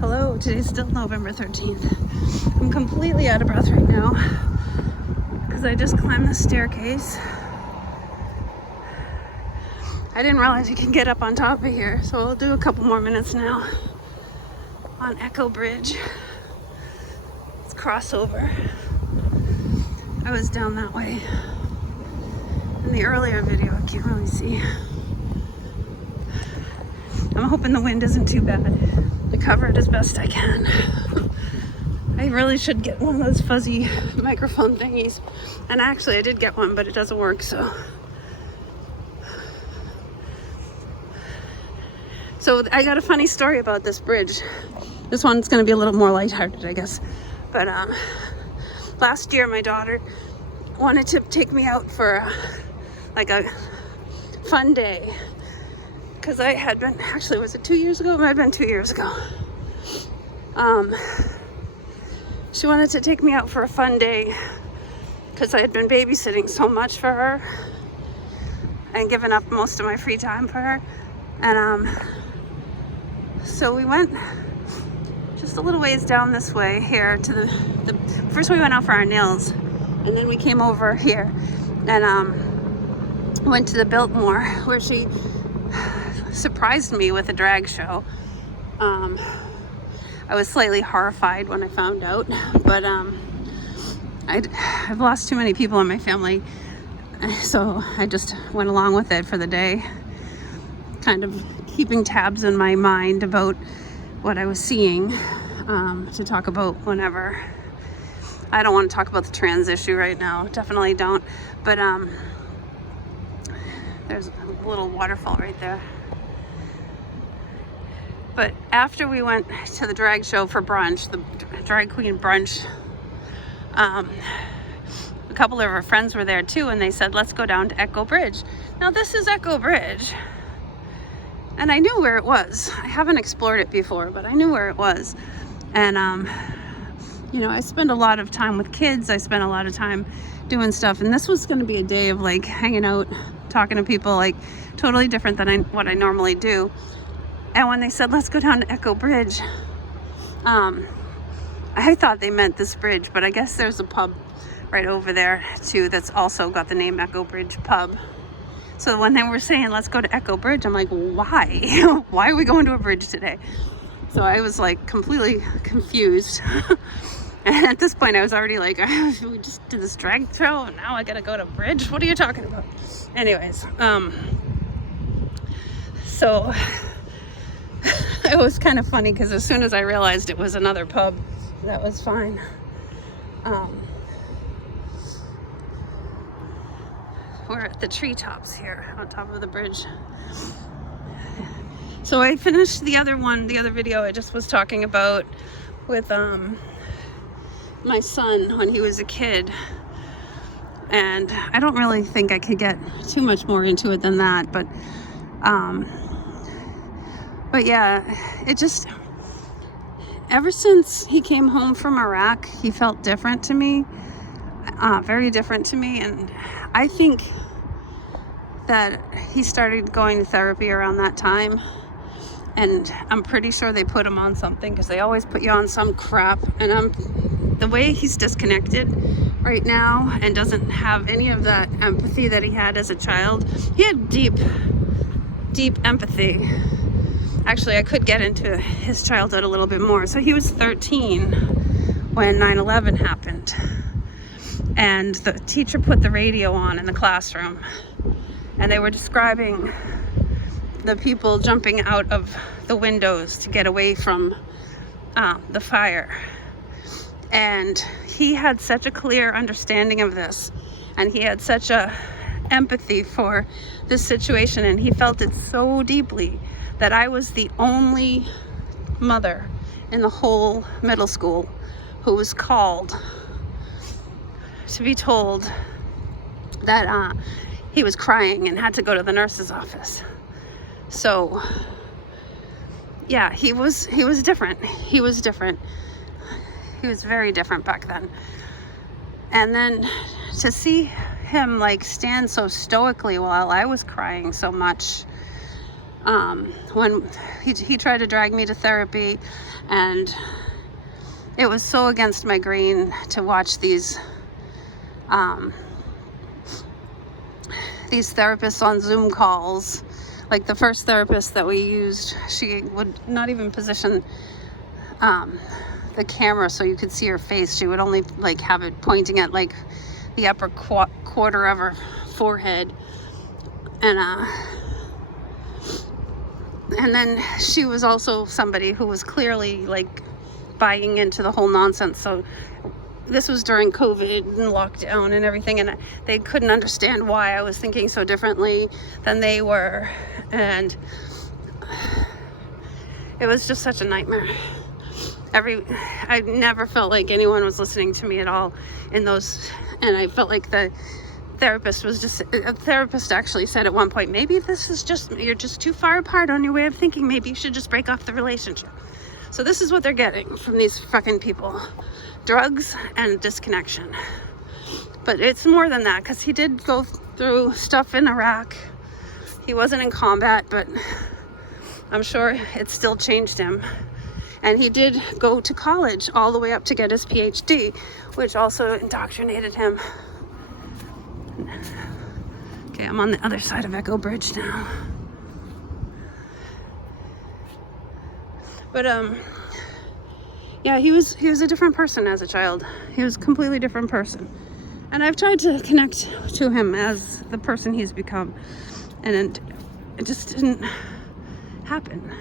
Hello, today's still November 13th. I'm completely out of breath right now because I just climbed the staircase. I didn't realize you can get up on top of here, so I'll do a couple more minutes now on Echo Bridge. It's crossover. I was down that way. In the earlier video, I can't really see. I'm hoping the wind isn't too bad. I cover it as best I can. I really should get one of those fuzzy microphone thingies. And actually, I did get one, but it doesn't work, so. So I got a funny story about this bridge. This one's gonna be a little more lighthearted, I guess. But last year, my daughter wanted to take me out for like a fun day. Because I had been, actually, was it 2 years ago? It might have been 2 years ago. She wanted to take me out for a fun day because I had been babysitting so much for her and given up most of my free time for her. And so we went just a little ways down this way here to the first we went out for our nails, and then we came over here and went to the Biltmore, where she surprised me with a drag show. I was slightly horrified when I found out, but I've lost too many people in my family, so I just went along with it for the day, kind of keeping tabs in my mind about what I was seeing, to talk about whenever. I don't want to talk about the trans issue right now, definitely don't, but there's a little waterfall right there. But after we went to the drag show for brunch, the drag queen brunch, a couple of our friends were there too, and they said, let's go down to Echo Bridge. Now this is Echo Bridge, and I knew where it was. I haven't explored it before, but I knew where it was. And you know, I spend a lot of time with kids. I spend a lot of time doing stuff, and this was going to be a day of like hanging out, talking to people, like totally different than what I normally do. And when they said, let's go down to Echo Bridge, I thought they meant this bridge, but I guess there's a pub right over there too that's also got the name Echo Bridge Pub. So when they were saying, let's go to Echo Bridge, I'm like, why? Why are we going to a bridge today? So I was like completely confused. And at this point I was already like, we just did this drag show and now I gotta go to a bridge? What are you talking about? Anyways, so it was kind of funny because as soon as I realized it was another pub, that was fine. We're at the treetops here on top of the bridge. So I finished the other video I just was talking about with my son when he was a kid. And I don't really think I could get too much more into it than that, but yeah, it just, ever since he came home from Iraq, he felt different to me, very different to me. And I think that he started going to therapy around that time. And I'm pretty sure they put him on something, because they always put you on some crap. And the way he's disconnected right now and doesn't have any of that empathy that he had as a child. He had deep empathy. Actually, I could get into his childhood a little bit more. So he was 13 when 9/11 happened. And the teacher put the radio on in the classroom. And they were describing the people jumping out of the windows to get away from the fire. And he had such a clear understanding of this. And he had such a empathy for this situation. And he felt it so deeply that I was the only mother in the whole middle school who was called to be told that he was crying and had to go to the nurse's office. So yeah, he was different. He was different. He was very different back then. And then to see him like stand so stoically while I was crying so much, When he tried to drag me to therapy, and it was so against my grain to watch these therapists on Zoom calls. Like the first therapist that we used, she would not even position the camera so you could see her face. She would only like have it pointing at like the upper quarter of her forehead, and then she was also somebody who was clearly like buying into the whole nonsense. So this was during COVID and lockdown and everything, and they couldn't understand why I was thinking so differently than they were, and it was just such a nightmare. I never felt like anyone was listening to me at all in those, and I felt like a therapist actually said at one point, maybe this is just, you're just too far apart on your way of thinking, maybe you should just break off the relationship. So this is what they're getting from these fucking people: drugs and disconnection. But it's more than that, because he did go through stuff in Iraq. He wasn't in combat, but I'm sure it still changed him. And he did go to college all the way up to get his PhD, which also indoctrinated him. Okay, I'm on the other side of Echo Bridge now. But yeah, he was a different person as a child. He was a completely different person. And I've tried to connect to him as the person he's become, and it just didn't happen.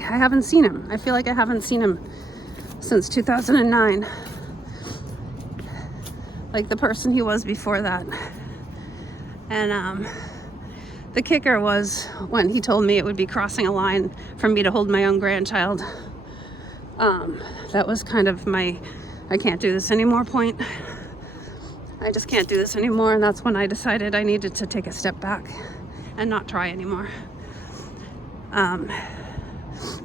I haven't seen him. I feel like I haven't seen him since 2009. Like the person he was before that. And the kicker was when he told me it would be crossing a line for me to hold my own grandchild. That was kind of my I can't do this anymore point. I just can't do this anymore, and that's when I decided I needed to take a step back and not try anymore.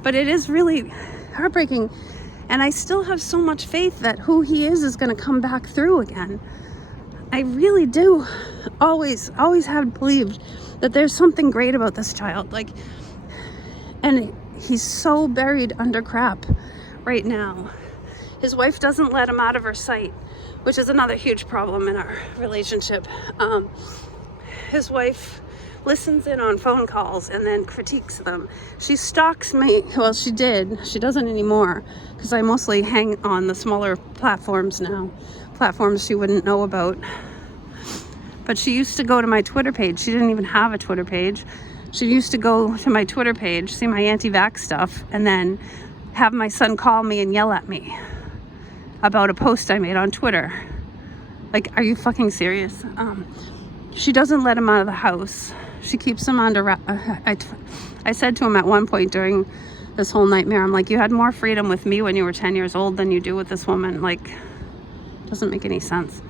But it is really heartbreaking, and I still have so much faith that who he is going to come back through again. I really do. Always have believed that there's something great about this child. Like, and he's so buried under crap right now. His wife doesn't let him out of her sight, which is another huge problem in our relationship. His wife listens in on phone calls and then critiques them. She stalks me. Well, she did. She doesn't anymore, because I mostly hang on the smaller platforms now. Platforms she wouldn't know about. But she used to go to my Twitter page. She didn't even have a Twitter page. She used to go to my Twitter page, see my anti-vax stuff, and then have my son call me and yell at me about a post I made on Twitter. Like, are you fucking serious? She doesn't let him out of the house. She keeps him under wrap. I said to him at one point during this whole nightmare, I'm like, you had more freedom with me when you were 10 years old than you do with this woman. Like, doesn't make any sense.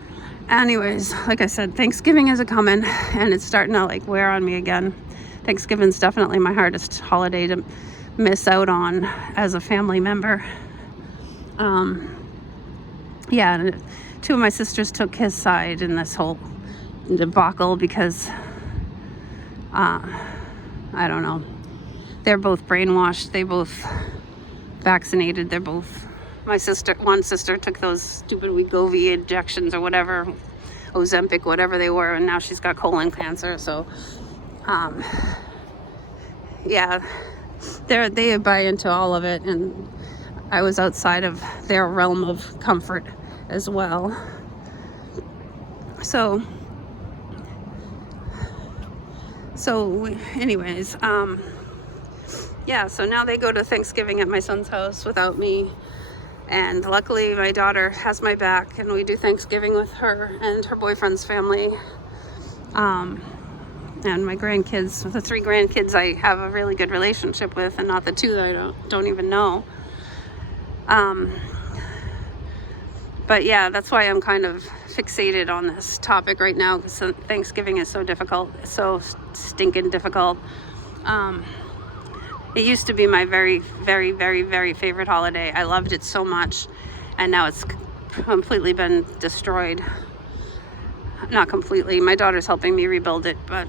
Anyways, like I said, Thanksgiving is a-coming, and it's starting to like wear on me again. Thanksgiving's definitely my hardest holiday to miss out on as a family member. Yeah, and two of my sisters took his side in this whole debacle because I don't know, they're both brainwashed, they both vaccinated, they're both, one sister took those stupid Wegovy injections or whatever, Ozempic, whatever they were, and now she's got colon cancer. So yeah, they buy into all of it, and I was outside of their realm of comfort as well. So anyways, yeah, so now they go to Thanksgiving at my son's house without me, and luckily my daughter has my back, and we do Thanksgiving with her and her boyfriend's family, and my grandkids, the 3 grandkids I have a really good relationship with, and not the 2 that I don't even know. But yeah, that's why I'm kind of fixated on this topic right now, because Thanksgiving is so difficult, so stinking difficult. It used to be my very, very, very, very favorite holiday. I loved it so much, and now it's completely been destroyed. Not completely. My daughter's helping me rebuild it, but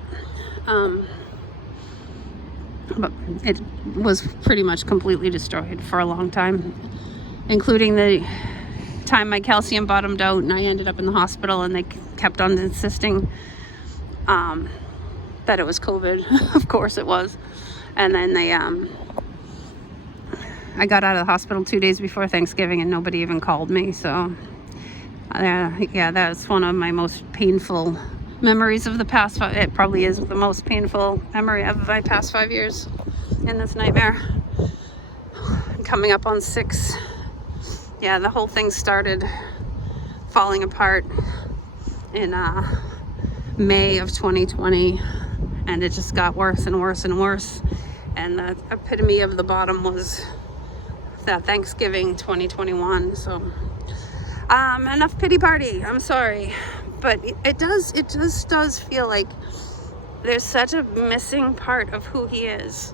But it was pretty much completely destroyed for a long time, including the time my calcium bottomed out and I ended up in the hospital, and they kept on insisting that it was COVID. Of course it was. And then they I got out of the hospital 2 days before Thanksgiving and nobody even called me. So yeah, that's one of my most painful memories of the past it probably is the most painful memory of my past 5 years in this nightmare. Coming up on 6. Yeah, the whole thing started falling apart in May of 2020, and it just got worse and worse and worse. And the epitome of the bottom was that Thanksgiving 2021. So enough pity party. I'm sorry, but it just does feel like there's such a missing part of who he is,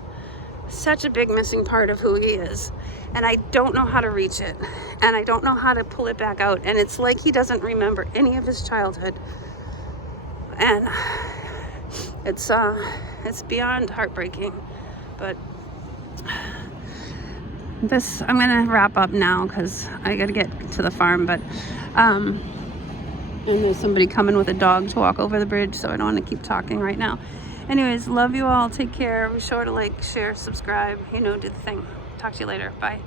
such a big missing part of who he is, and I don't know how to reach it, and I don't know how to pull it back out. And it's like he doesn't remember any of his childhood, and it's beyond heartbreaking. But this, I'm gonna wrap up now because I gotta get to the farm. But and there's somebody coming with a dog to walk over the bridge, so I don't want to keep talking right now. Anyways, love you all. Take care. Be sure to like, share, subscribe. Do the thing. Talk to you later. Bye.